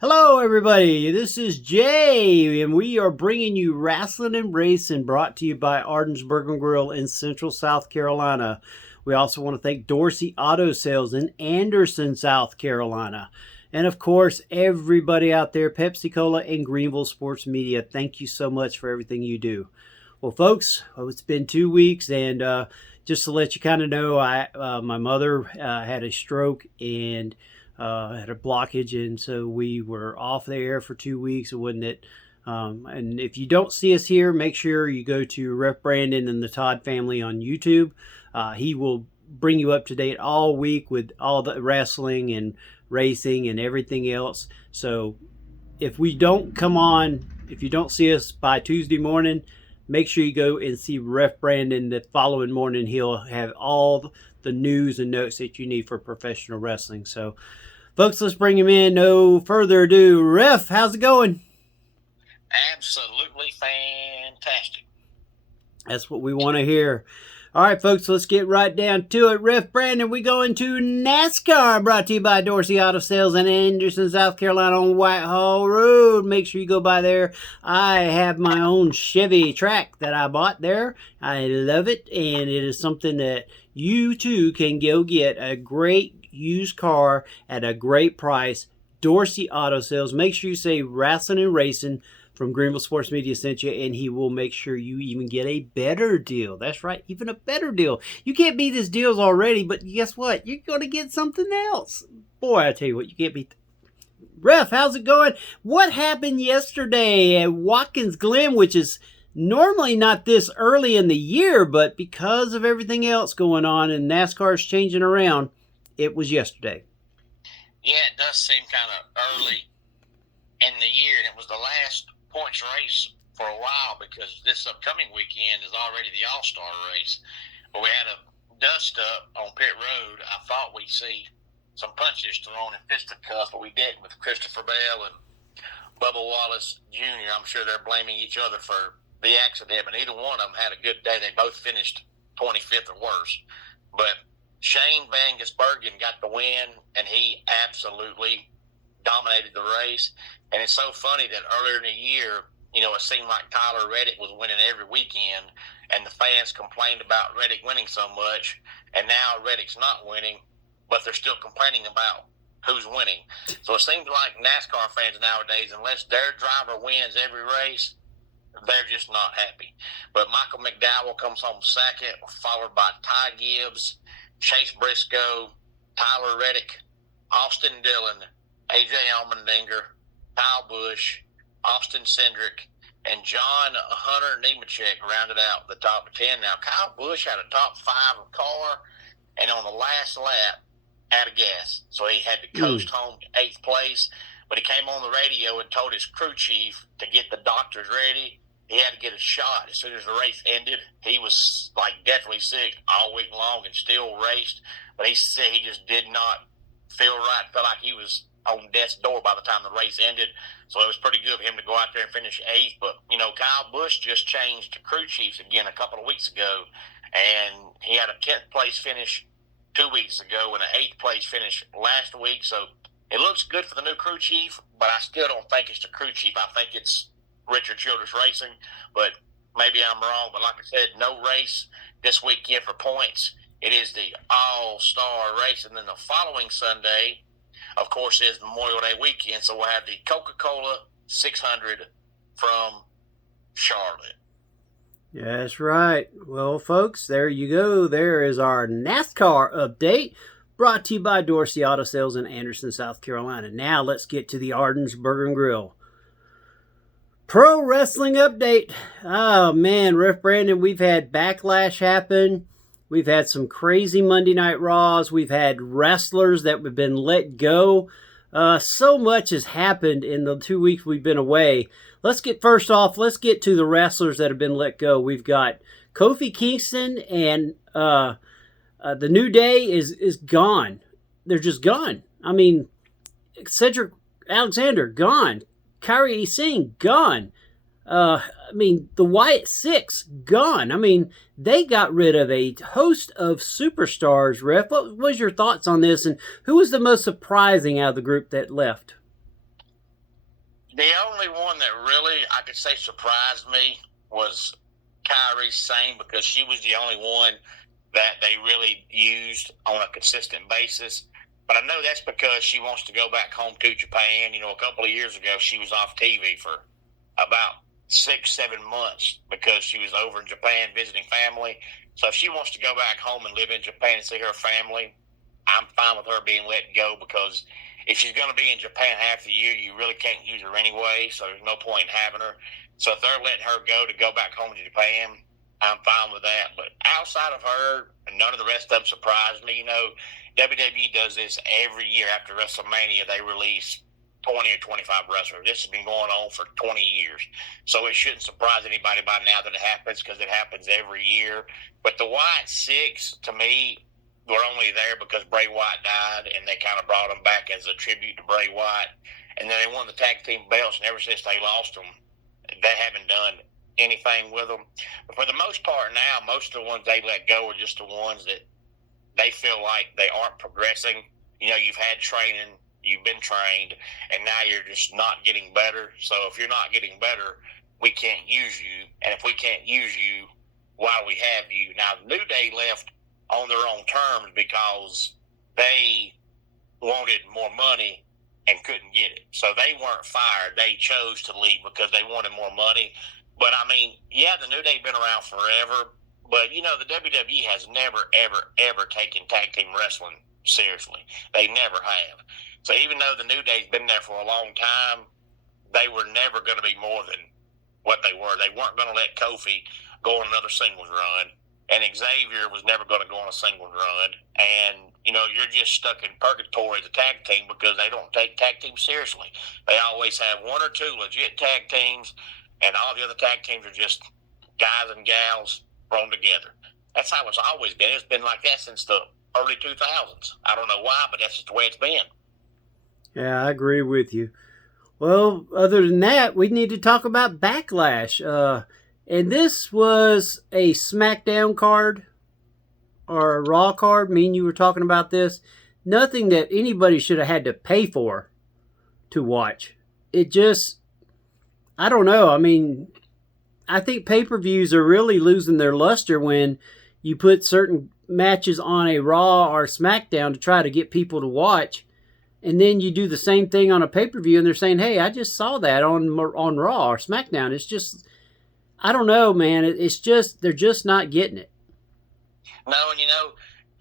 Hello, everybody. This is Jay, and we are bringing you Rasslin and Racin, brought to you by Arden's Burger and Grill in Central South Carolina. We also want to thank Dorsey Auto Sales in Anderson, South Carolina. And of course, everybody out there, Pepsi Cola and Greenville Sports Media. Thank you so much for everything you do. Well, folks, it's been 2 weeks, and just to let you kind of know, my mother had a stroke and had a blockage, and so we were off the air for 2 weeks, wasn't it? And if you don't see us here, make sure you go to Ref Brandon and the Todd family on YouTube. He will bring you up to date all week with all the wrestling and racing and everything else. So if we don't come on, if you don't see us by Tuesday morning, make sure you go and see Ref Brandon the following morning. He'll have all the news and notes that you need for professional wrestling. So, folks, let's bring him in. No further ado. Ref, how's it going? Absolutely fantastic. That's what we want to hear. All right, folks, let's get right down to it. Ref Brandon, we go into NASCAR, brought to you by Dorsey Auto Sales in Anderson, South Carolina on Whitehall Road. Make sure you go by there. I have my own Chevy Track that I bought there. I love it, and it is something that you too can go get a great used car at a great price. Dorsey Auto Sales. Make sure you say Rasslin and Racin from Greenville Sports Media sent you, and he will make sure you even get a better deal. That's right, even a better deal. You can't beat his deals already, but guess what? You're going to get something else. Boy, I tell you what, you can't beat. Ref, how's it going? What happened yesterday at Watkins Glen, which is normally not this early in the year, but because of everything else going on and NASCAR's changing around, it was yesterday. Yeah, it does seem kind of early in the year, and it was the last points race for a while because this upcoming weekend is already the All-Star race. But we had a dust up on pit road. I thought we'd see some punches thrown in fisticuffs, but we didn't with Christopher Bell and Bubba Wallace Jr. I'm sure they're blaming each other for the accident, but neither one of them had a good day. They both finished 25th or worse. But Shane Van Gisbergen got the win, and he absolutely dominated the race. And it's so funny that earlier in the year, it seemed like Tyler Reddick was winning every weekend, and the fans complained about Reddick winning so much, and now Reddick's not winning, but they're still complaining about who's winning. So it seems like NASCAR fans nowadays, unless their driver wins every race, they're just not happy. But Michael McDowell comes home second, followed by Ty Gibbs, Chase Briscoe, Tyler Reddick, Austin Dillon, AJ Allmendinger, Kyle Busch, Austin Cindric, and John Hunter Nemechek rounded out the top 10. Now, Kyle Busch had a top 5 car, and on the last lap, out of gas. So he had to coast home to 8th place, but he came on the radio and told his crew chief to get the doctors ready. He had to get a shot as soon as the race ended. He was deathly sick all week long and still raced, but he said he just did not feel right. Felt like he was on death's door by the time the race ended. So it was pretty good for him to go out there and finish 8th. But, Kyle Busch just changed to crew chiefs again a couple of weeks ago, and he had a 10th place finish 2 weeks ago and an 8th place finish last week. So it looks good for the new crew chief, but I still don't think it's the crew chief. I think it's Richard Childress Racing, but maybe I'm wrong. But like I said, no race this weekend for points. It is the All-Star race, and then the following Sunday, of course, is Memorial Day weekend, so we'll have the Coca-Cola 600 from Charlotte. Yeah, that's right. Well, folks, there you go. There is our NASCAR update, brought to you by Dorsey Auto Sales in Anderson, South Carolina. Now let's get to the Arden's Burger and Grill Pro Wrestling update. Oh, man, Ref Brandon, we've had Backlash happen. We've had some crazy Monday Night Raws. We've had wrestlers that have been let go. So much has happened in the 2 weeks we've been away. Let's get to the wrestlers that have been let go. We've got Kofi Kingston, and the New Day is gone. They're just gone. I mean, Cedric Alexander, gone. Kyrie Singh, gone. The Wyatt Six, gone. They got rid of a host of superstars, Ref. What was your thoughts on this, and who was the most surprising out of the group that left? The only one that really I could say surprised me was Kyrie Sane, because she was the only one that they really used on a consistent basis. But I know that's because she wants to go back home to Japan. A couple of years ago, she was off TV for about 6, 7 months because she was over in Japan visiting family. So if she wants to go back home and live in Japan and see her family, I'm fine with her being let go, because if she's going to be in Japan half the year, you really can't use her anyway. So there's no point in having her. So if they're letting her go back home to Japan, I'm fine with that. But outside of her, none of the rest of them surprised me. WWE does this every year after WrestleMania. They release 20 or 25 wrestlers. This has been going on for 20 years. So it shouldn't surprise anybody by now that it happens, because it happens every year. But the Wyatt Six, to me, were only there because Bray Wyatt died, and they kind of brought them back as a tribute to Bray Wyatt. And then they won the tag team belts, and ever since they lost them, they haven't done anything with them. But for the most part now, most of the ones they let go are just the ones that they feel like they aren't progressing. You've had training, you've been trained, and now you're just not getting better. So if you're not getting better, we can't use you. And if we can't use you, why do we have you? Now, New Day left on their own terms because they wanted more money and couldn't get it. So they weren't fired. They chose to leave because they wanted more money. But I mean, yeah, the New Day's been around forever. But the WWE has never, ever, ever taken tag team wrestling seriously. They never have. So even though the New Day's been there for a long time, they were never going to be more than what they were. They weren't going to let Kofi go on another singles run, and Xavier was never going to go on a singles run. And you're just stuck in purgatory as a tag team because they don't take tag teams seriously. They always have one or two legit tag teams, and all the other tag teams are just guys and gals thrown together. That's how it's always been. It's been like that since the early 2000s. I don't know why, but that's just the way it's been. Yeah, I agree with you. Well, other than that, we need to talk about Backlash. And this was a SmackDown card or a Raw card. Me and you were talking about this. Nothing that anybody should have had to pay for to watch. It just, I don't know. I mean, I think pay per views are really losing their luster when you put certain matches on a Raw or SmackDown to try to get people to watch, and then you do the same thing on a pay per view, and they're saying, "Hey, I just saw that on Raw or SmackDown." It's just, I don't know, man. It's just they're just not getting it. No, and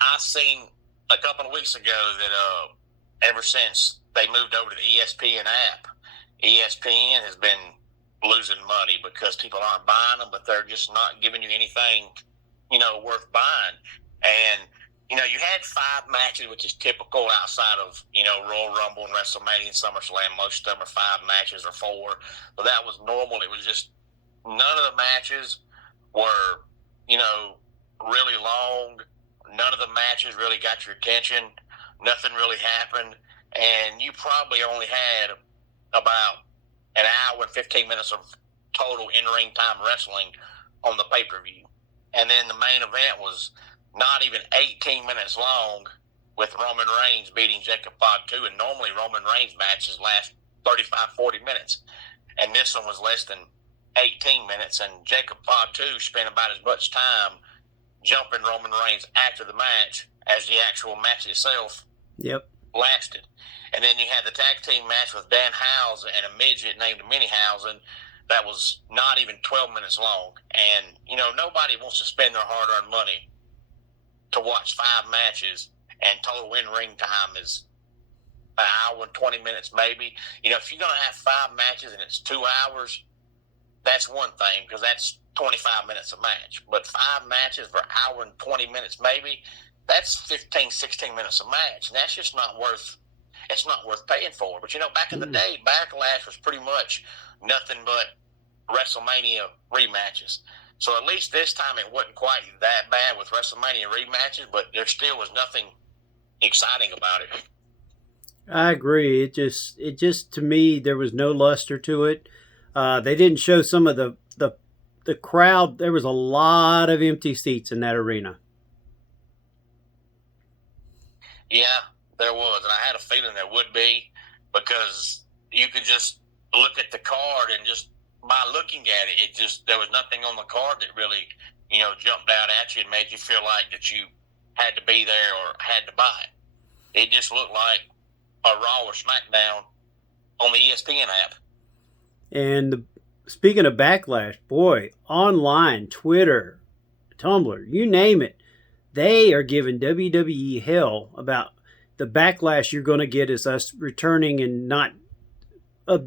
I seen a couple of weeks ago that ever since they moved over to the ESPN app, ESPN has been losing money because people aren't buying them, but they're just not giving you anything, worth buying. And you had 5 matches, which is typical outside of Royal Rumble and WrestleMania and SummerSlam. Most of them are 5 matches or 4, but that was normal. It was just none of the matches were really long. None of the matches really got your attention. Nothing really happened, and you probably only had about an hour and 15 minutes of total in-ring time wrestling on the pay-per-view. And then the main event was not even 18 minutes long, with Roman Reigns beating Jacob Fatu. And normally Roman Reigns matches last 35, 40 minutes. And this one was less than 18 minutes. And Jacob Fatu spent about as much time jumping Roman Reigns after the match as the actual match itself lasted. And then you had the tag team match with Dan Housen and a midget named Minihausen that was not even 12 minutes long. And, nobody wants to spend their hard-earned money to watch 5 matches, and total in-ring time is an hour and 20 minutes maybe. If you're going to have 5 matches and it's 2 hours, that's one thing, because that's 25 minutes a match. But 5 matches for an hour and 20 minutes maybe, that's 15, 16 minutes a match. And that's just not worth paying for. But, back in the day, Backlash was pretty much nothing but WrestleMania rematches. So at least this time it wasn't quite that bad with WrestleMania rematches, but there still was nothing exciting about it. I agree. It just to me there was no luster to it. They didn't show some of the crowd. There was a lot of empty seats in that arena. Yeah, there was, and I had a feeling there would be, because you could just look at the card, and just by looking at it, there was nothing on the card that really, jumped out at you and made you feel like that you had to be there or had to buy it. It just looked like a Raw or SmackDown on the ESPN app. And speaking of backlash, boy, online, Twitter, Tumblr, you name it, they are giving WWE hell about the backlash you're going to get as us returning and not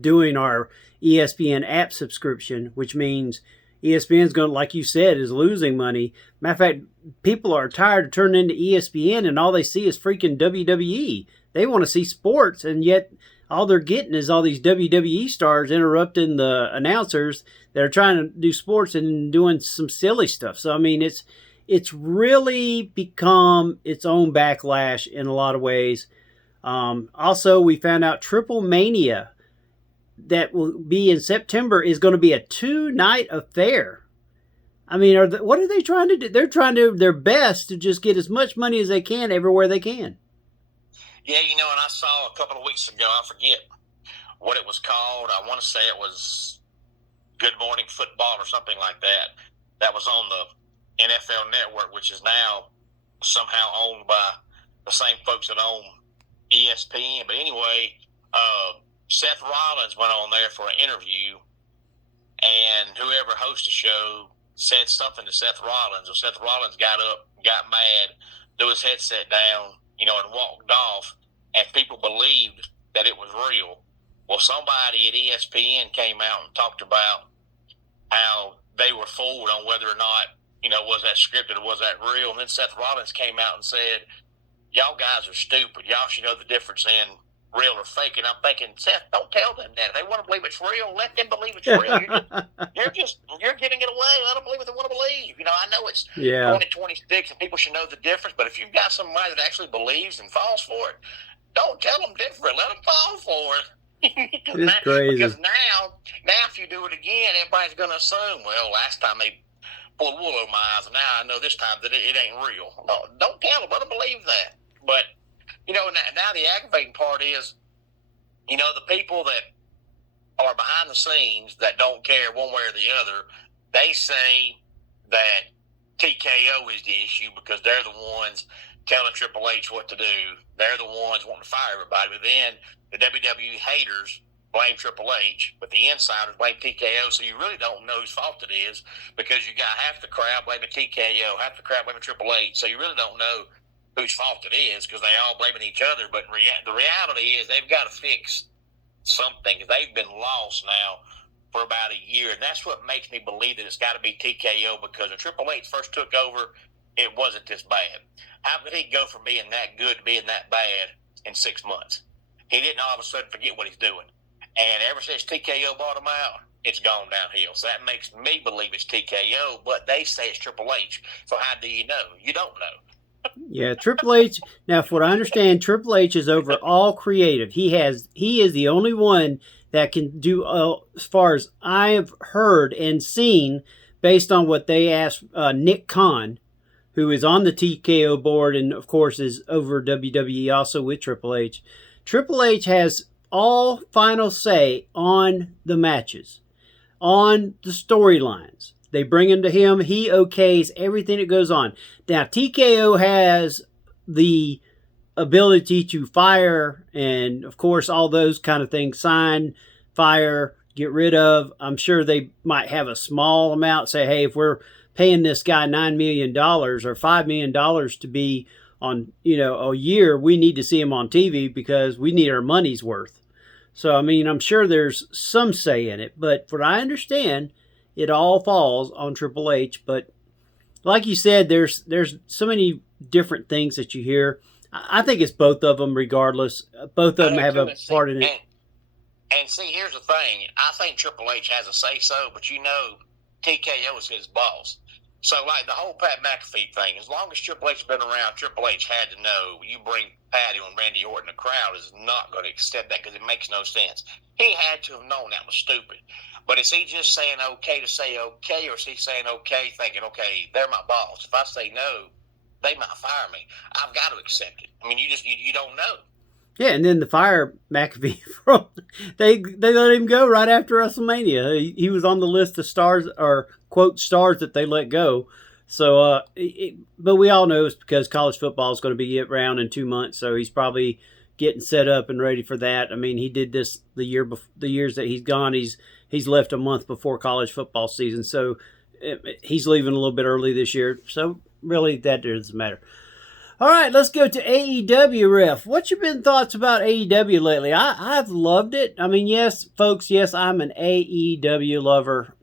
doing our ESPN app subscription, which means ESPN's going to, like you said, is losing money. Matter of fact, people are tired of turning into ESPN and all they see is freaking WWE. They want to see sports, and yet all they're getting is all these WWE stars interrupting the announcers that are trying to do sports and doing some silly stuff. So I mean, it's really become its own backlash in a lot of ways. Also, we found out Triple Mania that will be in September is going to be a 2-night affair. I mean, what are they trying to do? They're trying to do their best to just get as much money as they can everywhere they can. Yeah, and I saw a couple of weeks ago, I forget what it was called. I want to say it was Good Morning Football or something like that. That was on the NFL Network, which is now somehow owned by the same folks that own ESPN. But anyway, Seth Rollins went on there for an interview, and whoever hosted the show said something to Seth Rollins. So Seth Rollins got up, got mad, threw his headset down, and walked off, and people believed that it was real. Well, somebody at ESPN came out and talked about how they were fooled on whether or not, was that scripted or was that real? And then Seth Rollins came out and said, y'all guys are stupid. Y'all should know the difference in real or fake. And I'm thinking, Seth, don't tell them that. If they want to believe it's real, let them believe it's real. You're giving it away. Let them believe what they want to believe. I know it's 2026 and people should know the difference, but if you've got somebody that actually believes and falls for it, don't tell them different. Let them fall for it. It's crazy. Because now if you do it again, everybody's going to assume, well, last time they pulled wool over my eyes, and now I know this time that it ain't real. No, don't tell them. Let them believe that. But now the aggravating part is, the people that are behind the scenes that don't care one way or the other, they say that TKO is the issue because they're the ones telling Triple H what to do. They're the ones wanting to fire everybody. But then the WWE haters blame Triple H, but the insiders blame TKO. So you really don't know whose fault it is because you got half the crowd blaming TKO, half the crowd blaming Triple H. So you really don't know whose fault it is because they all blaming each other. But the reality is they've got to fix something. They've been lost now for about a year, and that's what makes me believe that it's got to be TKO because when Triple H first took over, it wasn't this bad. How could he go from being that good to being that bad in 6 months? He didn't all of a sudden forget what he's doing. And ever since TKO bought him out, it's gone downhill. So that makes me believe it's TKO, but they say it's Triple H. So how do you know? You don't know. Yeah, Triple H. Now, from what I understand, Triple H is over all creative. He is the only one that can do, as far as I've heard and seen, based on what they asked Nick Khan, who is on the TKO board and, of course, is over WWE also with Triple H. Triple H has all final say on the matches, on the storylines. They bring him to him. He okays everything that goes on. Now, TKO has the ability to fire and, of course, all those kind of things. Sign, fire, get rid of. I'm sure they might have a small amount. Say, hey, if we're paying this guy $9 million or $5 million to be on, a year, we need to see him on TV because we need our money's worth. So, I mean, I'm sure there's some say in it. But what I understand, it all falls on Triple H. But like you said, there's so many different things that you hear. I think it's both of them regardless. Both of them have a part in it. And see, here's the thing. I think Triple H has a say-so, but TKO is his boss. So, like the whole Pat McAfee thing, as long as Triple H has been around, Triple H had to know you bring Patty and Randy Orton, the crowd is not going to accept that because it makes no sense. He had to have known that was stupid. But is he just saying okay to say okay, or is he saying okay thinking, okay, they're my boss. If I say no, they might fire me. I've got to accept it. I mean, you don't know. Yeah, and then the fire McAfee from they let him go right after WrestleMania. He was on the list of stars or quote stars that they let go. So, but we all know it's because college football is going to be around in 2 months. So he's probably getting set up and ready for that. I mean, he did this the years that he's gone. He's left a month before college football season. So he's leaving a little bit early this year. So really, that doesn't matter. All right, let's go to AEW, Ref. What's your been thoughts about AEW lately? I've loved it. I mean, yes, folks, yes, I'm an AEW lover.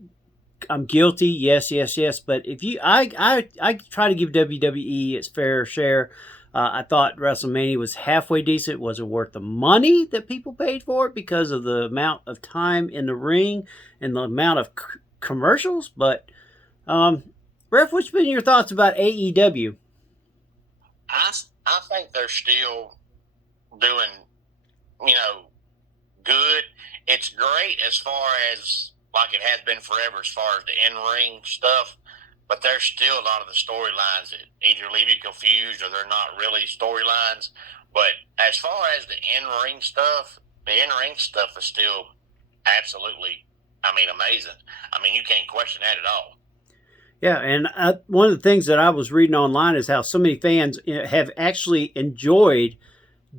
I'm guilty, yes, yes, yes. But if you, I try to give WWE its fair share. I thought WrestleMania was halfway decent. Was it worth the money that people paid for it because of the amount of time in the ring and the amount of commercials? But, Ref, what's been your thoughts about AEW? I think they're still doing, good. It's great as far as like it has been forever as far as the in ring stuff, but there's still a lot of the storylines that either leave you confused or they're not really storylines. But as far as the in ring stuff is still absolutely, amazing. You can't question that at all. Yeah, and one of the things that I was reading online is how so many fans have actually enjoyed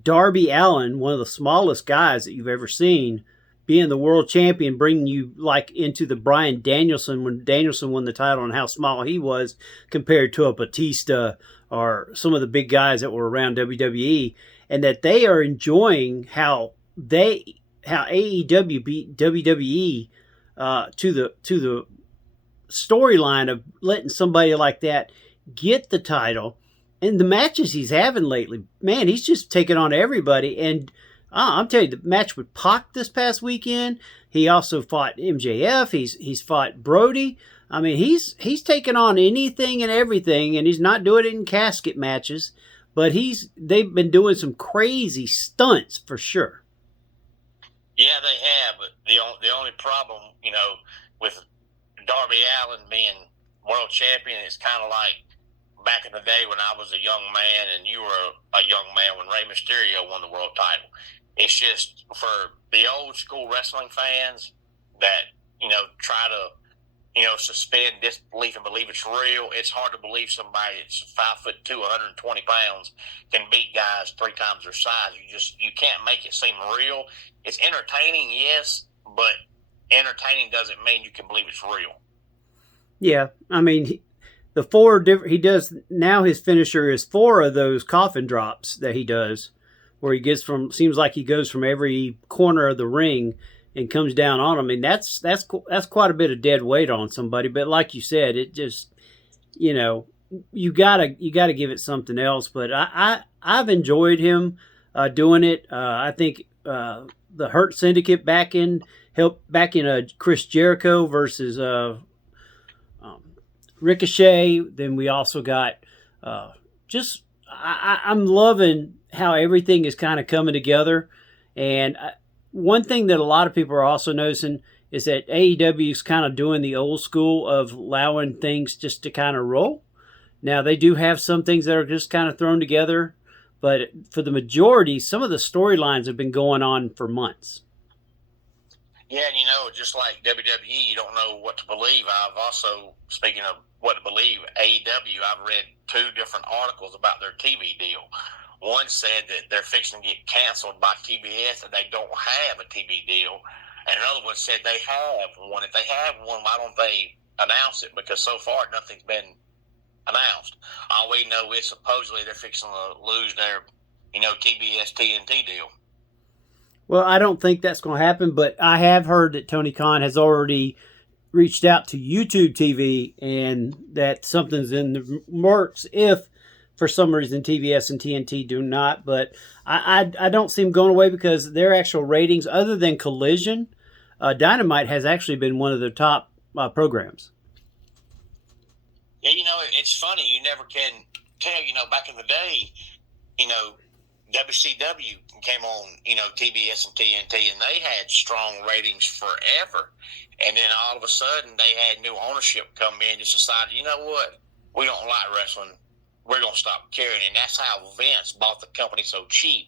Darby Allin, one of the smallest guys that you've ever seen, being the world champion, bringing you like into the Bryan Danielson when Danielson won the title and how small he was compared to a Batista or some of the big guys that were around WWE, and that they are enjoying how AEW beat WWE to the storyline of letting somebody like that get the title and the matches he's having lately. Man, he's just taking on everybody. And I'm telling you, the match with Pac this past weekend. He also fought MJF. He's fought Brody. I mean, he's taking on anything and everything, and he's not doing it in casket matches. But they've been doing some crazy stunts for sure. Yeah, they have. But the only problem, with Darby Allin being world champion, it's kind of like back in the day when I was a young man and you were a young man when Rey Mysterio won the world title. It's just for the old school wrestling fans that, try to, suspend disbelief and believe it's real. It's hard to believe somebody that's 5'2", 120 pounds can beat guys 3 times their size. You can't make it seem real. It's entertaining, yes, but entertaining doesn't mean you can believe it's real. Yeah, I mean, the 4 different he does now. His finisher is 4 of those coffin drops that he does, where he gets from seems like he goes from every corner of the ring and comes down on them. I mean, that's quite a bit of dead weight on somebody. But like you said, it just you gotta give it something else. But I've enjoyed him doing it. I think the Hurt Syndicate back in Chris Jericho versus Ricochet. Then we also got I'm loving how everything is kind of coming together. And one thing that a lot of people are also noticing is that AEW is kind of doing the old school of allowing things just to kind of roll. Now they do have some things that are just kind of thrown together, but for the majority, some of the storylines have been going on for months. Yeah, and just like WWE, you don't know what to believe. I've also, speaking of what to believe, AEW, I've read 2 different articles about their TV deal. One said that they're fixing to get canceled by TBS and they don't have a TV deal. And another one said they have one. If they have one, why don't they announce it? Because so far nothing's been announced. All we know is supposedly they're fixing to lose their, TBS TNT deal. Well, I don't think that's going to happen, but I have heard that Tony Khan has already reached out to YouTube TV and that something's in the works if for some reason TBS and TNT do not. But I don't see them going away because their actual ratings, other than Collision, Dynamite has actually been one of their top programs. Yeah, it's funny. You never can tell, back in the day, WCW came on, TBS and TNT, and they had strong ratings forever. And then all of a sudden, they had new ownership come in, just decided, you know what, we don't like wrestling. we're going to stop carrying. And that's how Vince bought the company so cheap.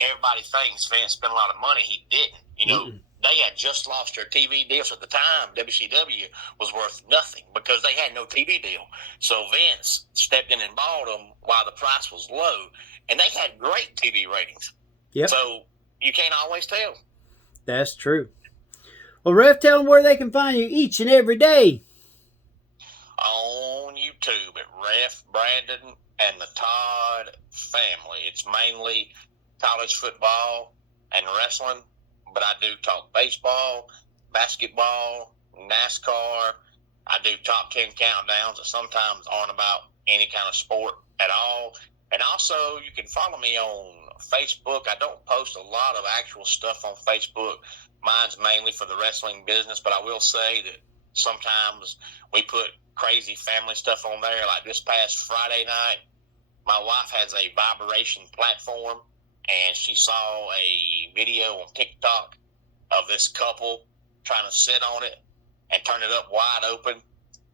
Everybody thinks Vince spent a lot of money. He didn't. You know, they had just lost their TV deals at the time. WCW was worth nothing because they had no TV deal. So Vince stepped in and bought them while the price was low. And they had great TV ratings. Yep. So you can't always tell. That's true. Well, Ref, tell them where they can find you each and every day. On YouTube at Ref Brandon and the Todd family. It's mainly college football and wrestling, but I do talk baseball, basketball, NASCAR. I do top 10 countdowns that sometimes aren't about any kind of sport at all. And also, you can follow me on Facebook. I don't post a lot of actual stuff on Facebook. Mine's mainly for the wrestling business, but I will say that sometimes we put crazy family stuff on there. Like this past Friday night, my wife has a vibration platform, and she saw a video on TikTok of this couple trying to sit on it and turn it up wide open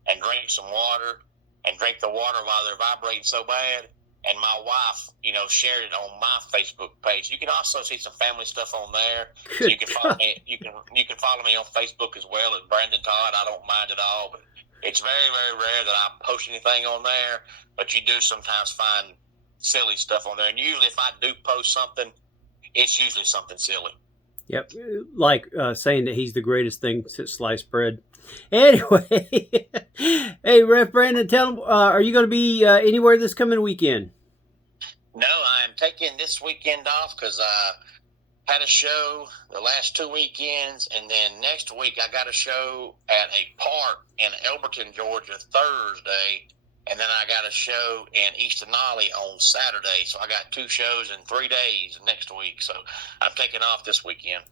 and drink some water and drink the water while they're vibrating so bad. And my wife, shared it on my Facebook page. You can also see some family stuff on there. So you can follow me. You can follow me on Facebook as well as Brandon Todd. I don't mind at all, but it's very, very rare that I post anything on there. But you do sometimes find silly stuff on there. And usually, if I do post something, it's usually something silly. Yep, like saying that he's the greatest thing since sliced bread. Anyway, hey, Ref Brandon, tell them, are you going to be anywhere this coming weekend? No, I'm taking this weekend off because I had a show the last 2 weekends, and then next week I got a show at a park in Elberton, Georgia, Thursday, and then I got a show in East Denali on Saturday. So I got 2 shows in 3 days next week. So I'm taking off this weekend.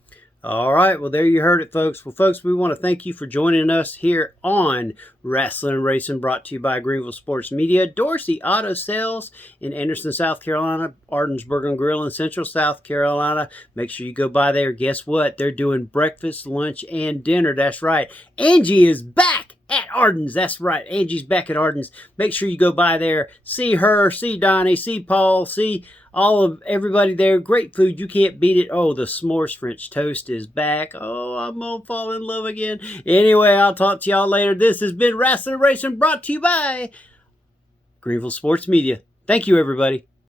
All right, well, there you heard it, folks. Well, folks, we want to thank you for joining us here on Rasslin and Racin, brought to you by Greenville Sports Media, Dorsey Auto Sales in Anderson, South Carolina, Ardensburg Grill in Central South Carolina. Make sure you go by there. Guess what? They're doing breakfast, lunch, and dinner. That's right. Angie is back at Arden's. That's right. Angie's back at Arden's. Make sure you go by there. See her, see Donnie, see Paul, see all of everybody there. Great food. You can't beat it. Oh, the s'mores French toast is back. Oh, I'm going to fall in love again. Anyway, I'll talk to y'all later. This has been Rasslin' Racing, brought to you by Greenville Sports Media. Thank you, everybody.